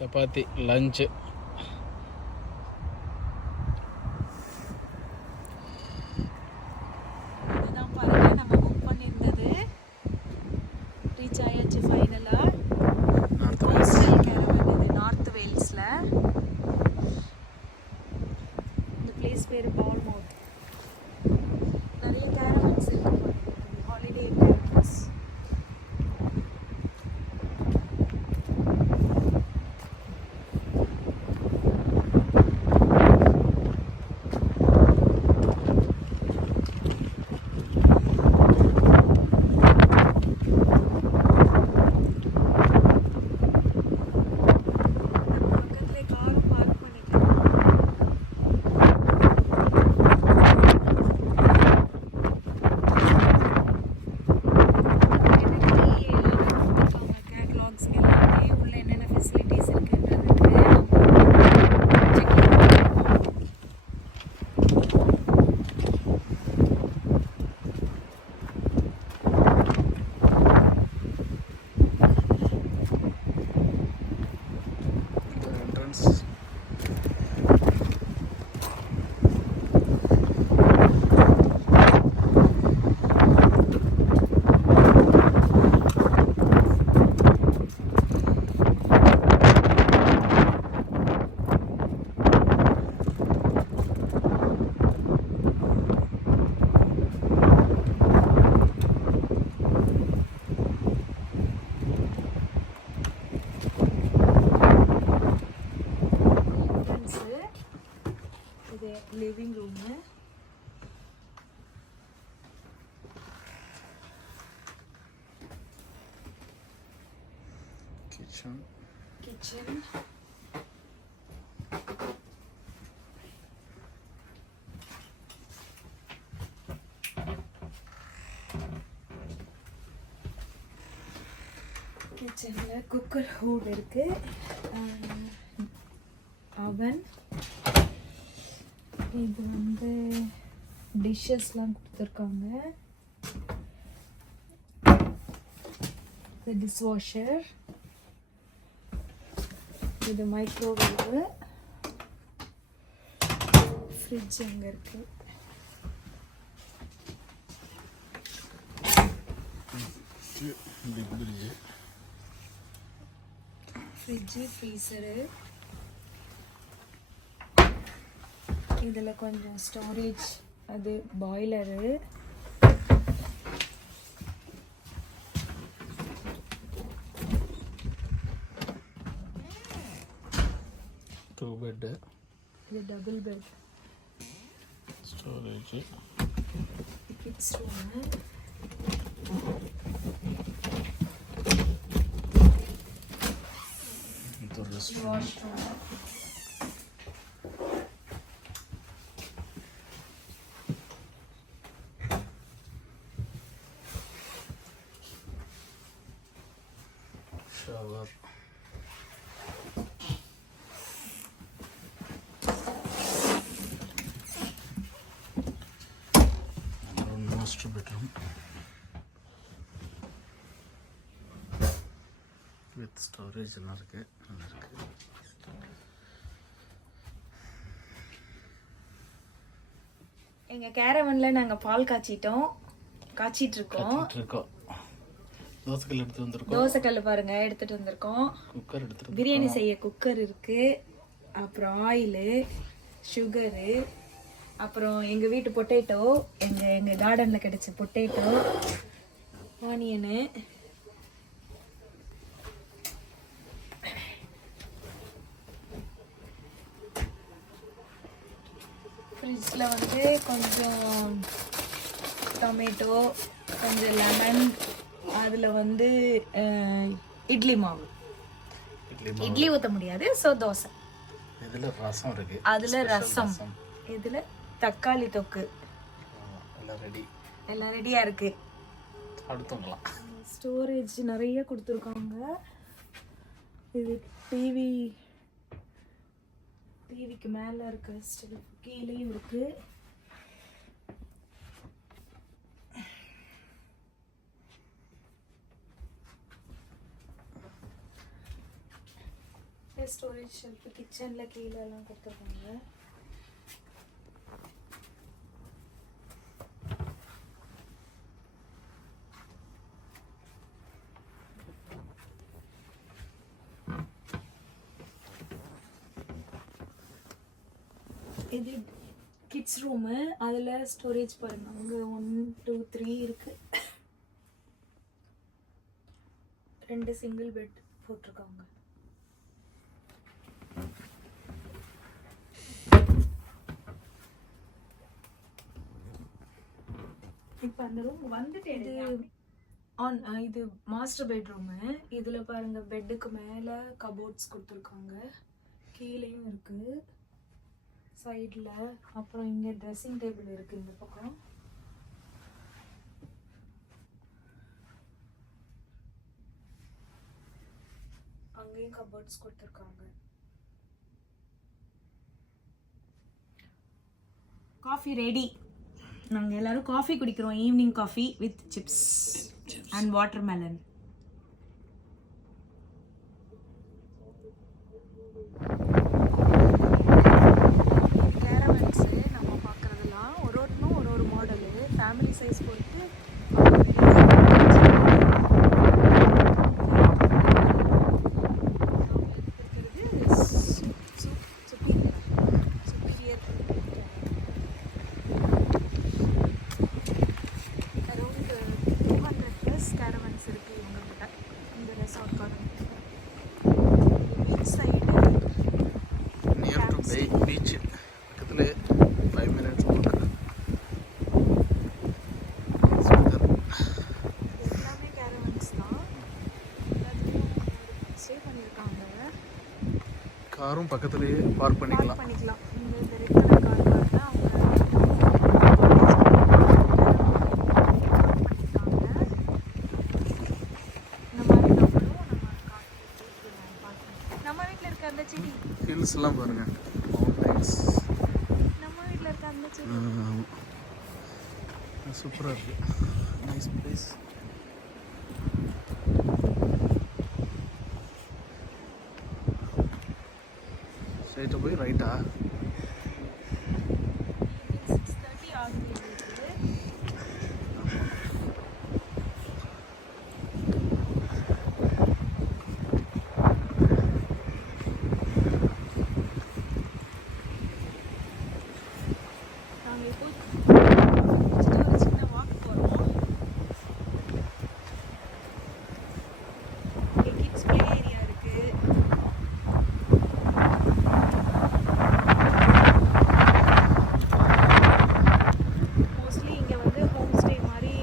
Chapati lunch. இதுதான் பாருங்க நம்ம புக் பண்ணியிருந்தது ரீச் ஆயாச்சு ஃபைனலாக. கோஸ்டல் கேரவன் இது நார்த் வேல்ஸில். இந்த பிளேஸ் பேர் பால்மவுத். நிறைய கேரவன்ஸ் இருக்கு, holiday caravans. Living room, kitchen, கிச்சனில் குக்கர் ஹூட் இருக்கு, அவன். இது வந்து டிஷ்ஷஸ்லாம் கொடுத்துருக்காங்க. இது டிஷ்வாஷர், இது மைக்ரோவேவ், ஃப்ரிட்ஜ் அங்கே இருக்கு. ஃப்ரிட்ஜு, ஃப்ரீசரு, இதில் கொஞ்சம் ஸ்டோரேஜ், அது பாய்லரு, பெட்டு, இது double bed, storage, kids room, washroom, shower, master bedroom with storage எல்லாம் இருக்கு. நல்லா இருக்கு. எங்கள் கேரவனில் நாங்கள் பால் காய்ச்சிட்டு இருக்கோம். தோசைக்கல் எடுத்து வந்திருக்கோம். தோசைக்கல் பாருங்க எடுத்துட்டு வந்திருக்கோம். குக்கர் எடுத்துட்டு பிரியாணி செய்ய குக்கர் இருக்கு, அப்புறம் ஆயிலு, சுகரு, அப்புறம் எங்கள் வீட்டு பொட்டேட்டோ, எங்கள் கார்டனில் கிடைச்ச பொட்டேட்டோ, ஆனியனு, ஃப்ரிட்ஜில் வந்து கொஞ்சம் டொமேட்டோ, கொஞ்சம் லெமன், அதில் வந்து இட்லி மாவு. இட்லி ஊற்ற முடியாது, ஸோ தோசை. இதில் ரசம் இருக்கு, அதில் ரசம், இதில் தக்காளி தொக்கு. எல்லாம் ரெடியாக இருக்கு. அடுத்தவங்களாம் ஸ்டோரேஜ் நிறைய கொடுத்துருக்காங்க. இது டிவிக்கு மேலே இருக்க ஸ்டெல்ஃப், கீழேயும் இருக்கு. ஸ்டோரேஜ் ஷெல்ஃப் கிச்சன்ல கீழே எல்லாம் கொடுத்துருக்காங்க. இது கிட்ஸ் ரூமு. அதில் ஸ்டோரேஜ் பாருங்க, அங்கே 1 2 3 இருக்கு. 2 சிங்கிள் பெட் போட்டிருக்காங்க. இப்போ அந்த ரூம் வந்துட்டு இது மாஸ்டர் பெட்ரூமு. இதில் பாருங்க, பெட்டுக்கு மேலே கபோர்ட்ஸ் கொடுத்துருக்காங்க, கீழேயும் இருக்கு சைடில். அப்புறம் இங்கே ட்ரெஸ்ஸிங் டேபிள் இருக்கு இந்த பக்கம். அங்கேயும் கபோர்ட்ஸ் கொடுத்துருக்காங்க. Coffee ready. நாங்கள் எல்லாரும் காஃபி குடிக்கிறோம். Evening coffee with chips and watermelon. Caravans நம்ம பார்க்குறதெல்லாம் ஒருத்தனும் ஒரு மாடலு, ஃபேமிலி சைஸ் பொறுத்து பீச் பக்கத்தில் 5 minutes போட்டு எல்லாமே கேரவன்ஸ் தான். எல்லாத்துலேயும் ஸ்டே பண்ணியிருக்காங்க. காரும் பக்கத்துலேயே பார்க் பண்ணிக்கலாம். இந்த ரெட் கலர் கார் பாருங்க, நம்ம வீட்டில் இருக்க அந்த செடி, ஹில்ஸ்லாம் பாருங்க, நம்ம வீட்டில் இருக்க அந்த செடி சூப்பராக இருக்கு. Nice place. ஸ்ட்ரைட்டாக போய் ரைட்டா? 6:30 ஆகுது. நாங்கள் இப்போ ஒரு சின்ன வாக் போகிறோம். இங்கே கிட்ஸ் ப்ளே ஏரியா இருக்குது. மோஸ்ட்லி இங்கே வந்து ஹோம் ஸ்டே மாதிரி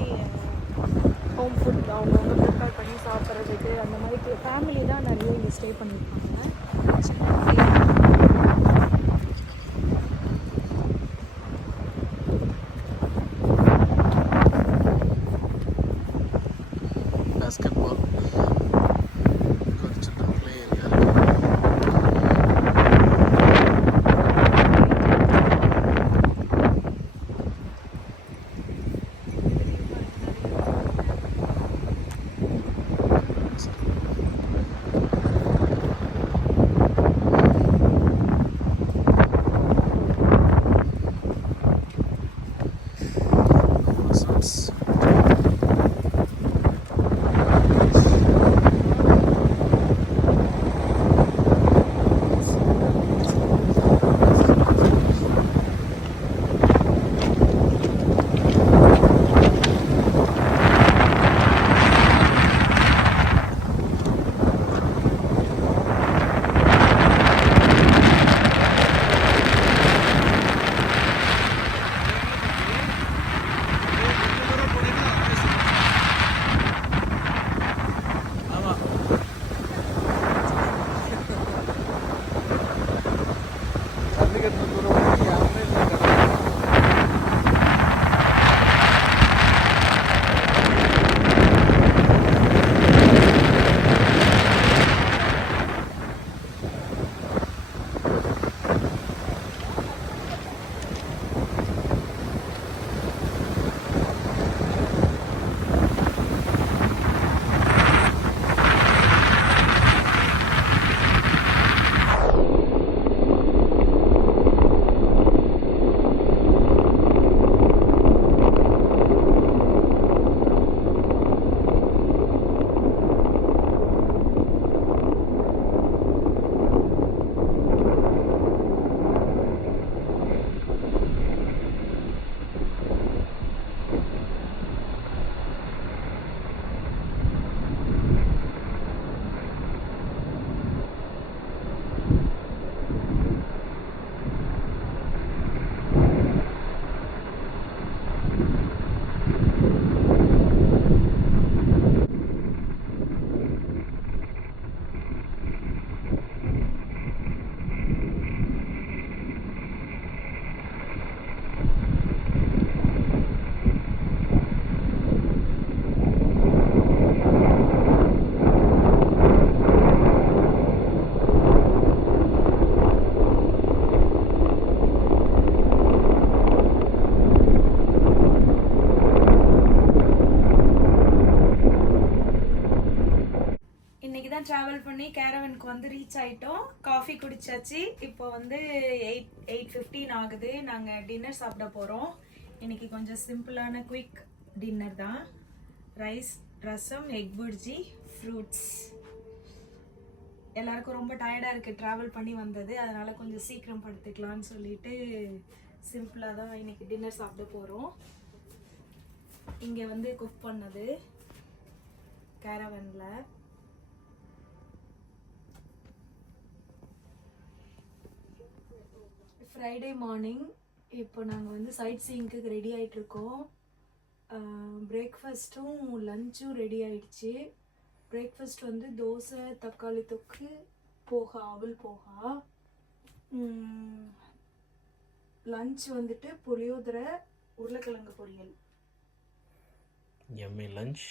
ஹோம் ஃபுட் அவங்கவுங்க ப்ரிப்பேர் பண்ணி சாப்பிட்றதுக்கு அந்த மாதிரி ஃபேமிலி தான் நிறைய இங்கே ஸ்டே பண்ணியிருக்காங்க. சின்ன பாஸ்கெட்பால் ஒரு சின்ன ப்ளே ஏரியா. ட்ராவல் பண்ணி கேரவனுக்கு வந்து ரீச் ஆயிட்டோம். காஃபி குடிச்சாச்சு. இப்போ வந்து 8:15 ஆகுது. நாங்கள் டின்னர் சாப்பிட போகிறோம். இன்னைக்கு கொஞ்சம் சிம்பிளான குயிக் டின்னர் தான். ரைஸ், ரசம், எக் புர்ஜி, ஃப்ரூட்ஸ். எல்லாருக்கும் ரொம்ப டயர்டாக இருக்குது ட்ராவல் பண்ணி வந்தது. அதனால் கொஞ்சம் சீக்கிரம் படுத்துக்கலான்னு சொல்லிட்டு சிம்பிளாக தான் இன்னைக்கு டின்னர் சாப்பிட போகிறோம். இங்கே வந்து குக் பண்ணது கேரவனில். ஃப்ரைடே மார்னிங் இப்போ நாங்கள் வந்து சைட் சீயிங்க்கு ரெடி ஆகிட்ருக்கோம். பிரேக்ஃபாஸ்ட்டும் லஞ்சும் ரெடி ஆயிடுச்சு. பிரேக்ஃபாஸ்ட் வந்து தோசை, தக்காளி தொக்கு, போகா, அவல் போகா. லஞ்ச் வந்துட்டு புளியோதரை, உருளைக்கிழங்கு பொரியல். எம்ஏ லஞ்ச்,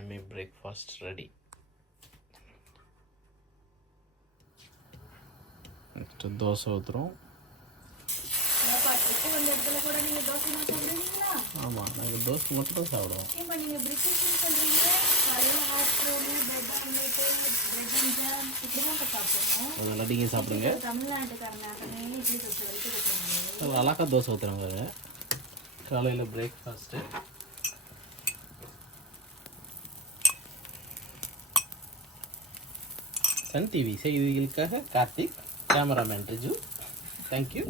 எம்ஏ பிரேக்ஃபாஸ்ட் ரெடி. நெக்ஸ்ட்டு தோசை ஊற்றுறோம். கூட நீங்கள் தோசை தான் சாப்பிடுவீங்களா? ஆமாம், நாங்கள் தோசை மட்டும் தான் சாப்பிடுவோம். இப்போ நீங்கள் பிரிட்டிஷ்னு சொல்கிறீங்க. காலையில் hot road, bread omelette, bread and jam இப்படி தான் சாப்பிடுவோம். அதெல்லாம் நீங்கள் சாப்பிடுங்க. தமிழ்நாட்டுக்காரனாகவே இட்லி தோசை வரைக்கும் வச்சுருங்க. அழகா தோசை ஊற்றுறாங்க காலையில் பிரேக்ஃபாஸ்ட்டு. சன் டிவி செய்திகளுக்காக கார்த்திக், கேமராமேன் ரிஜு. தேங்க்யூ.